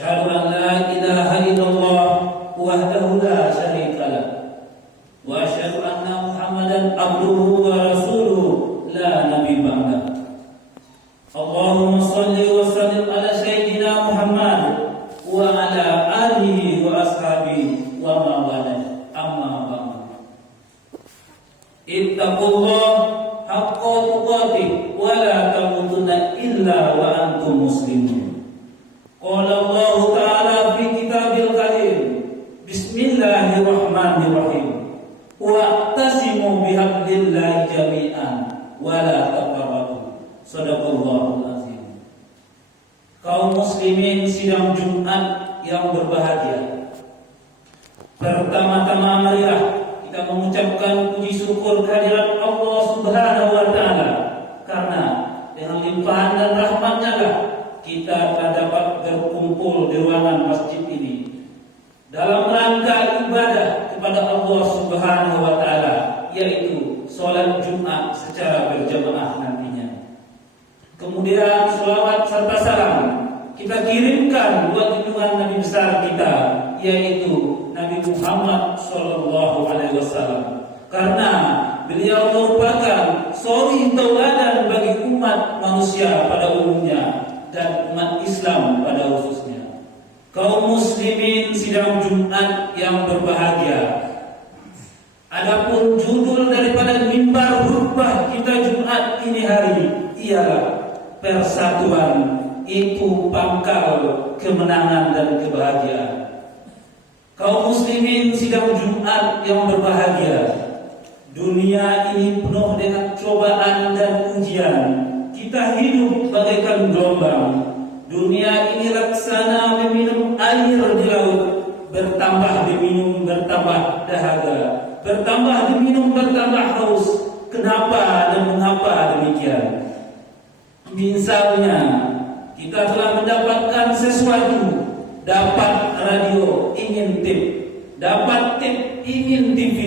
أشهد أن لا إله إلا الله وحده لا شريك له وأشهد أن محمدا عبده ورسوله لا نبي بعده اللهم صل وسلم على سيدنا محمد وعلى آله وأصحابه ومن والاه أما بعد اتقوا الله حق تقاته ولا تموتن إلا وأنتم مسلمون قال الله تعالى في كتابه الكريم بسم الله الرحمن الرحيم واعتصموا بحبل الله جميعا ولا تفرقوا صدق الله العظيم. Kaum muslimin sidang Jumat yang berbahagia, pertama-tama marilah kita mengucapkan puji syukur kehadirat Allah Subhanahu wa taala, karena dengan limpahan dan rahmat-Nya lah kita telah dapat berkumpul di ruangan masjid ini dalam rangka ibadah kepada Allah Subhanahu wa taala, yaitu salat Jumat secara berjamaah nantinya. Kemudian selawat serta salam kita kirimkan buat junjungan Nabi besar kita, yaitu Nabi Muhammad sallallahu alaihi wasallam, karena beliau merupakan suri tauladan bagi umat manusia pada umumnya dan umat Islam pada khususnya. Kaum muslimin sidang Jumat yang berbahagia, adapun judul daripada mimbar khutbah kita Jumat ini hari ialah persatuan itu pangkal kemenangan dan kebahagiaan. Kaum muslimin sidang Jumat yang berbahagia, dunia ini penuh dengan cobaan dan ujian. Kita hidup bagaikan gelombang. Dunia ini laksana meminum air di laut, bertambah diminum bertambah dahaga, bertambah diminum bertambah haus. Kenapa dan mengapa demikian? Misalnya, kita telah mendapatkan sesuatu, dapat radio ingin tip, dapat tip ingin TV,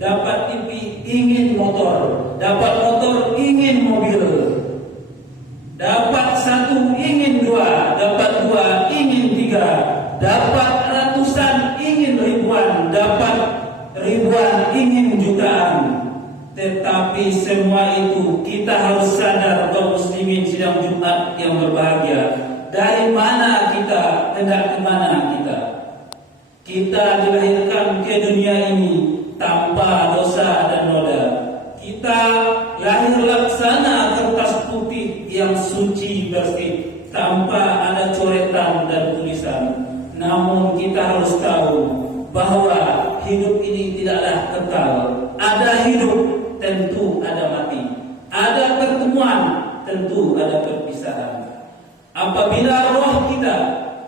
dapat TV ingin motor, dapat motor ingin mobil, dapat satu ingin dua, dapat dua ingin tiga, dapat ratusan ingin ribuan, dapat ribuan ingin jutaan. Tetapi semua itu kita harus sadar, kaum muslimin sidang Jumat yang berbahagia, dari mana kita, hendak ke mana kita. Kita dilahirkan ke dunia ini tanpa dosa dan noda. Kita lahir laksana kertas putih yang suci bersih, tanpa ada coretan dan tulisan. Namun kita harus tahu bahwa hidup ini tidaklah kekal. Ada hidup, tentu ada mati. Ada pertemuan, tentu ada perpisahan. Apabila roh kita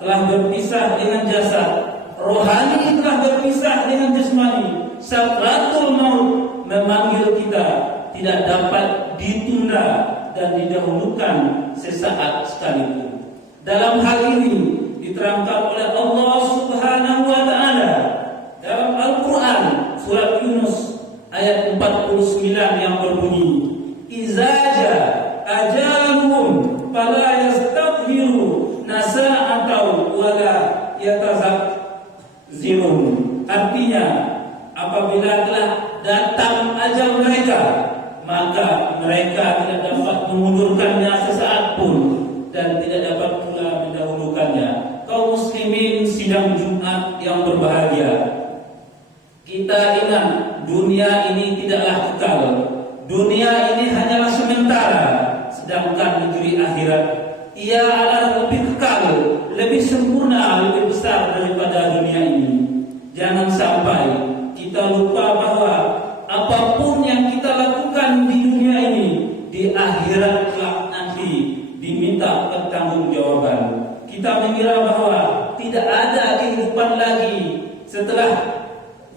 telah berpisah dengan jasad, rohani telah berpisah dengan jasmani, sakratul maut memanggil kita, tidak dapat ditunda dan didahulukan sesaat sekalipun. Dalam hal ini diterangkan oleh Allah Subhanahu wa taala dalam Al-Qur'an surat Yunus ayat 49 yang berbunyi, "Iza ajaluhum fala yastaghfiru nasa'atau wala yatazakkirun." Artinya, apabila telah datang ajal mereka, maka mereka tidak dapat mengundurkannya sesaat pun dan tidak dapat pula mendahulukannya. Kaum muslimin sidang Jumat yang berbahagia, kita ingat dunia ini tidaklah kekal. Dunia ini hanyalah sementara, sedangkan negeri akhirat ia adalah lebih kekal, lebih sempurna, lebih besar daripada dunia ini. Jangan sampai kita lupa bahwa apapun yang kita lakukan di dunia ini, di akhirat kelak nanti diminta pertanggungjawaban. Kita mengira bahwa tidak ada kehidupan lagi setelah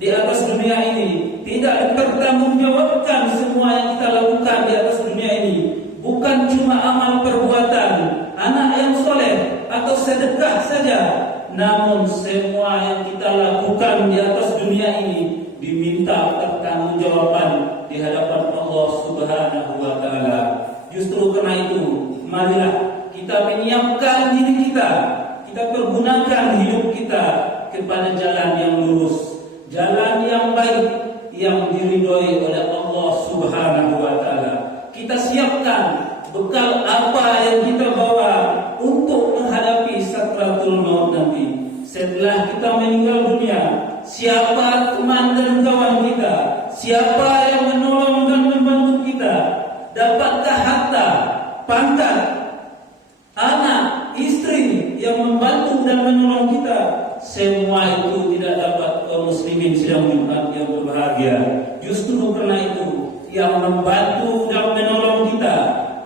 di atas dunia ini, tidak dipertanggungjawabkan semua yang kita lakukan di atas dunia ini. Bukan cuma amal perbuatan, anak yang soleh atau sedekah saja, namun semua yang kita lakukan di atas dunia ini diminta pertanggungjawaban di hadapan Allah Subhanahu wa taala. Justru karena itu, marilah kita menyiapkan diri kita pergunakan menggunakan hidup kita kepada jalan yang lurus, jalan yang baik, yang diridhoi oleh Allah Subhanahu wa taala. Kita siapkan bekal apa yang kita bawa untuk menghadapi sakratul maut nanti. Setelah kita meninggal dunia, siapa teman dan kawan kita, siapa yang menolong dan membantu kita, dapatkah harta, pangkat, anak, istri yang membantu dan menolong kita, semua itu tidak dapat kaum muslimin sidang Jumat yang berbahagia. Justru karena itu, yang membantu dan menolong kita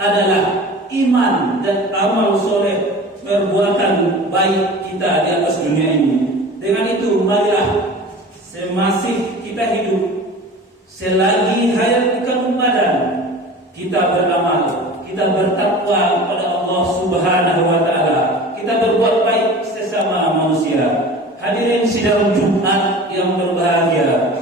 adalah iman dan amal soleh, perbuatan baik kita di atas dunia ini. Dengan itu, marilah semasih kita hidup, selagi hayat di kamu badan, kita beramal, kita bertakwa kepada Allah Subhanahu wa taala, kita berbuat baik sesama manusia. Hadirin sidang Jumat yang berbahagia,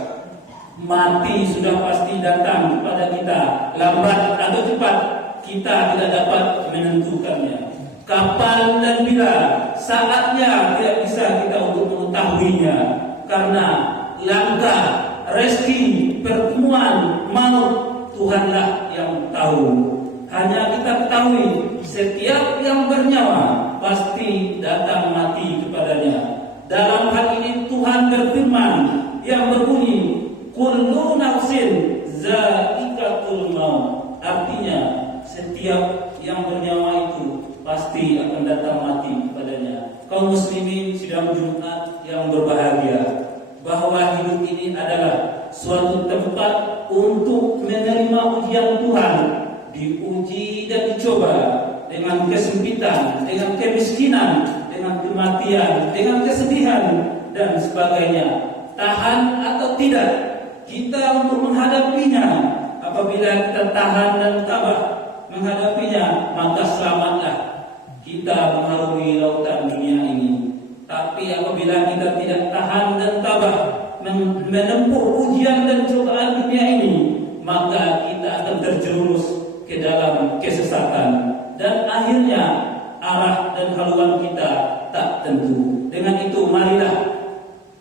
mati sudah pasti datang kepada kita, lambat atau cepat kita tidak dapat menentukannya. Kapan dan bila saatnya tidak bisa kita untuk mengetahuinya, karena langkah, rezeki, pertemuan, maut Tuhanlah yang tahu. Hanya kita ketahui setiap yang bernyawa pasti datang mati kepadanya. Dalam hal ini Tuhan berfirman yang berbunyi, kullu nafsin za'iqatul maut. Artinya setiap yang bernyawa itu pasti akan datang mati kepadanya. Kaum muslimin sidang Jumat yang berbahagia, bahwa hidup ini adalah suatu tempat untuk menerima ujian Tuhan, diuji dan dicoba dengan kesempitan, dengan kemiskinan, dengan kematian, dengan kesedihan dan sebagainya. Tahan atau tidak kita untuk menghadapinya. Apabila kita tahan dan tabah menghadapinya, maka selamatlah kita mengarungi lautan dunia ini. Tapi apabila kita tidak tahan dan tabah menempuh ujian dan cobaan dunia ini, maka kita akan terjerumus ke dalam kesesatan, dan akhirnya arah dan haluan kita tak tentu. Dengan itu, marilah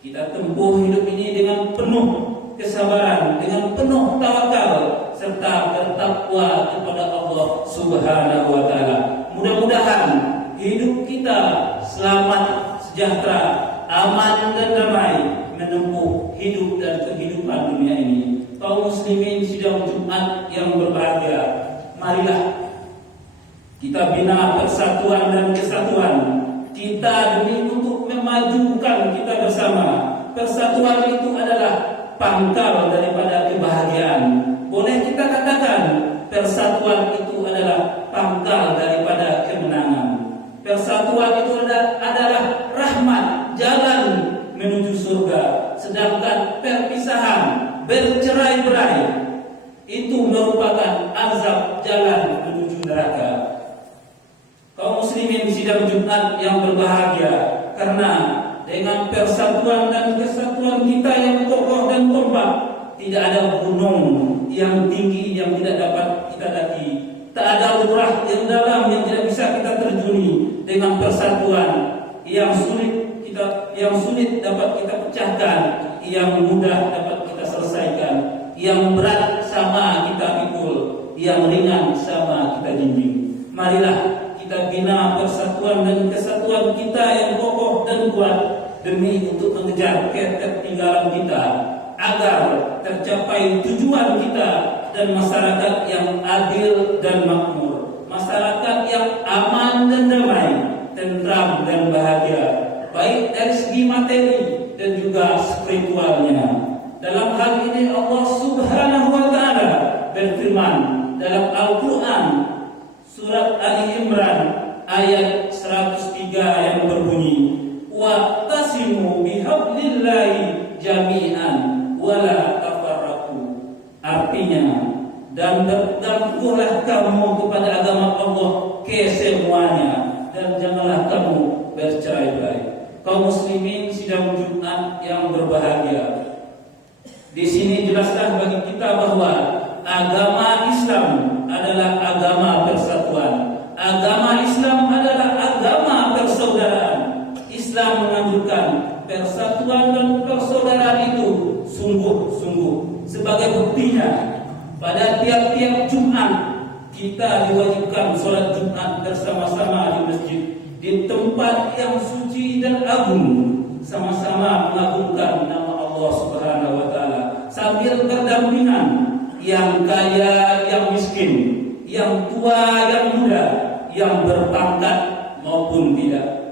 kita tempuh hidup ini dengan penuh kesabaran, dengan penuh tawakal, serta bertakwa kepada Allah Subhanahu wa taala. Mudah-mudahan hidup kita selamat, sejahtera, aman dan damai menempuh hidup dan kehidupan dunia ini. Kaum muslimin sidang Jumat yang berbahagia, marilah kita bina persatuan dan kesatuan kita demi untuk memajukan kita bersama. Persatuan itu adalah pangkal daripada kebahagiaan. Boleh kita katakan persatuan itu adalah pangkal daripada kemenangan. Persatuan itu adalah rahmat, jalan menuju surga. Sedangkan perpisahan, bercerai-berai, itu merupakan azab, jalan menuju neraka. Kaum muslimin sidang Jumat yang berbahagia, karena dengan persatuan dan kesatuan kita yang kokoh dan kompak, tidak ada gunung yang tinggi yang tidak dapat kita daki, tak ada lurah yang dalam yang tidak bisa kita terjuni. Dengan persatuan yang sulit dapat kita pecahkan, yang mudah dapat kita selesaikan, yang berat sama kita pikul, yang ringan sama kita jinjing. Marilah kita bina persatuan dan kesatuan kita yang kokoh dan kuat demi untuk mengejar ketertinggalan kita, agar tercapai tujuan kita dan masyarakat yang adil dan makmur, masyarakat yang aman dan damai, tentram dan bahagia, baik dari segi materi dan juga spiritualnya. Dalam hal ini Allah Subhanahu wa taala berfirman dalam Al-Qur'an surat Ali Imran ayat 103 yang berbunyi, wa tasimu bihablillahi jami'an wala tafarraqu. Artinya, dan berpeganlah kamu kepada agama Allah kesemuanya, dan janganlah kamu bercerai-berai. Kaum muslimin sidang Jumat yang berbahagia, di sini jelaskan bagi kita bahwa agama Islam adalah agama persatuan. Agama Islam adalah agama persaudaraan. Islam Islam menganjurkan persatuan dan persaudaraan itu sungguh-sungguh. Sebagai buktinya, pada tiap-tiap Jumat kita diwajibkan sholat Jumat bersama-sama di masjid, di tempat yang suci dan agung, sama-sama mengagungkan nama Allah Subhanahu wa taala sambil berdampingan, yang kaya, yang miskin, yang tua, yang muda, yang berpangkat maupun tidak.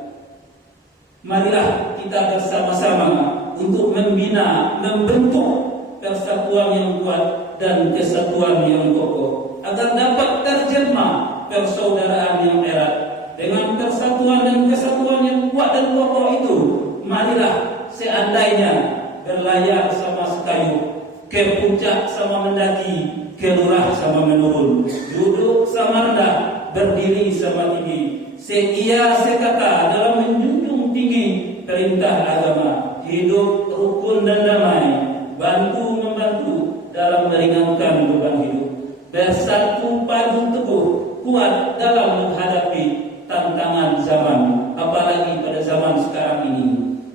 Marilah kita bersama-sama untuk membina, membentuk persatuan yang kuat dan kesatuan yang kokoh, agar dapat terjemah persaudaraan yang erat. Dengan persatuan dan kesatuan yang kuat dan kokoh itu, marilah seandainya berlayar sama sekayu, ke puncak sama mendaki, ke lurah sama menurun, duduk sama rendah, berdiri sama tinggi, seia sekata dalam menjunjung tinggi perintah agama, hidup rukun dan damai, bantu membantu dalam meringankan beban hidup, bersatu padu teguh kuat dalam menghadapi tantangan zaman, apalagi pada zaman sekarang ini,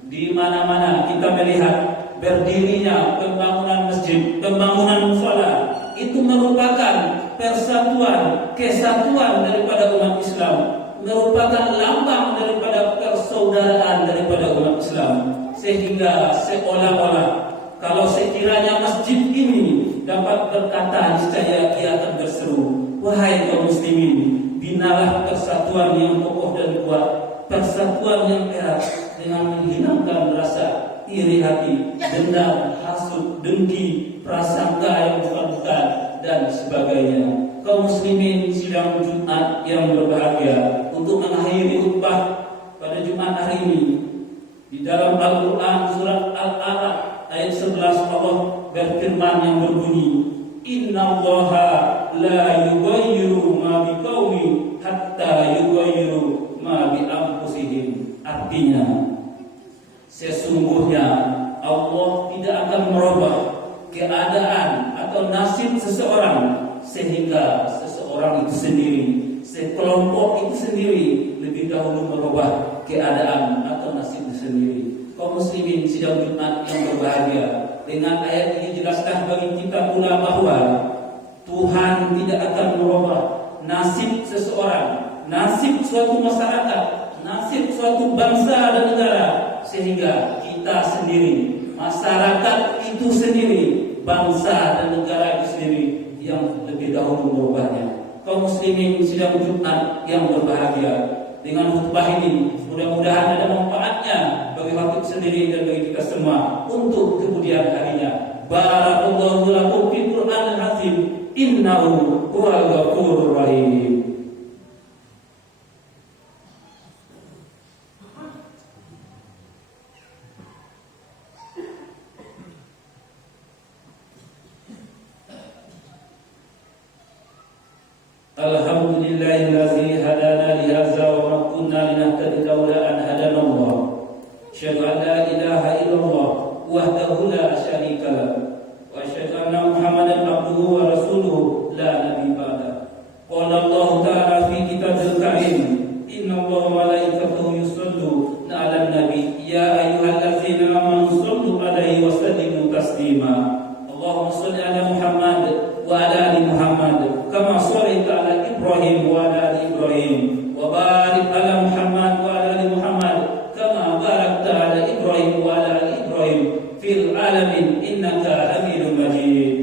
di mana-mana kita melihat berdirinya pembangunan masjid, pembangunan mushola, itu merupakan persatuan, kesatuan daripada umat Islam, merupakan lambang daripada persaudaraan daripada umat Islam. Sehingga seolah-olah kalau sekiranya masjid ini dapat berkata, niscaya ia akan berseru, wahai kaum muslimin, binalah persatuan yang kokoh dan kuat, persatuan yang erat, dengan menghilangkan rasa iri hati, dendam, hasud, dengki, prasangka yang bukan-bukan, dan sebagainya. Kaum muslimin sidang Jumat yang berbahagia, untuk mengakhiri khutbah pada Jumat hari ini, di dalam Al-Quran surat Al-A'raf ayat 11 Allah berfirman yang berbunyi, Innallaha la yughayyiru ma biqaumin hatta yughayyiru ma bi anfusihim. Artinya, sesungguhnya Allah tidak akan merubah keadaan atau nasib seseorang sehingga seseorang itu sendiri, sekelompok itu sendiri lebih dahulu merubah keadaan atau nasib itu sendiri. Kaum muslimin sidang Jumat yang berbahagia, dengan ayat ini jelaskan bagi kita pula bahwa Tuhan tidak akan merubah nasib seseorang, nasib suatu masyarakat, nasib suatu bangsa dan negara, sehingga kita sendiri, masyarakat itu sendiri, bangsa dan negara itu sendiri yang lebih dahulu merubahnya. Kaum muslimin sidang Jumat yang berbahagia, dengan khutbah ini mudah-mudahan ada manfaatnya bagi khatib sendiri dan bagi kita semua untuk kemudian harinya. Barakallahu lakum fil Qur'anil azim, innahu huwal ghafurur rahim. Alhamdulillahillazi hadana li hadza wa ma kunna linahtadiya laula an hadana Allah. Asyhadu an la ilaha illallah wahdahu la syarika lah, wa asyhadu anna Muhammadan abduhu wa rasuluhu la nabiyya ba'da. Qala Allah ta'ala fi kitabil karim, innallaha wa malaikatahu yusholluna 'alan nabi ya ayyuhallazina amanu shollu 'alaihi wa sallimu taslima. Allahumma shalli 'ala Muhammad wa 'ala ali Muhammad kama shallaita 'ala Ibrahim wa 'ala ali Ibrahim wa barik 'ala Muhammad wa 'ala ali Muhammad kama barakta 'ala Ibrahim wa 'ala ali Ibrahim fil 'alamin innaka Hamidum Majid.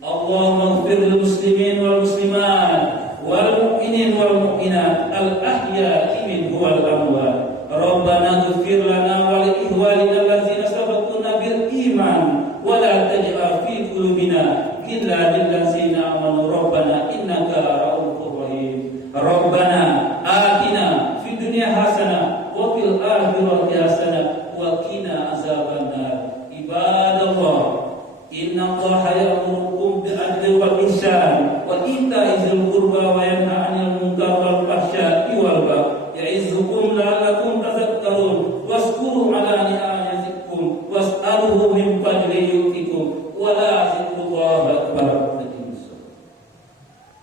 Allahumma ighfir lil muslimin wal muslimat wal mu'minin wal mu'minat al ahya'i minhum wal amwat. Rabbana ighfir lana wa li ikhwanina allazina sabaquna bil iman wa la taj'al fi qulubina illa lillazina amanu rabbana innaka ra'ufur rahim. Rabbana atina fid dunya hasanah wa fil akhirati hasanah wa qina azabannar. Ibadallah, innallaha ya'murukum bil adli wal ihsan wa ita'i dzil qurba wa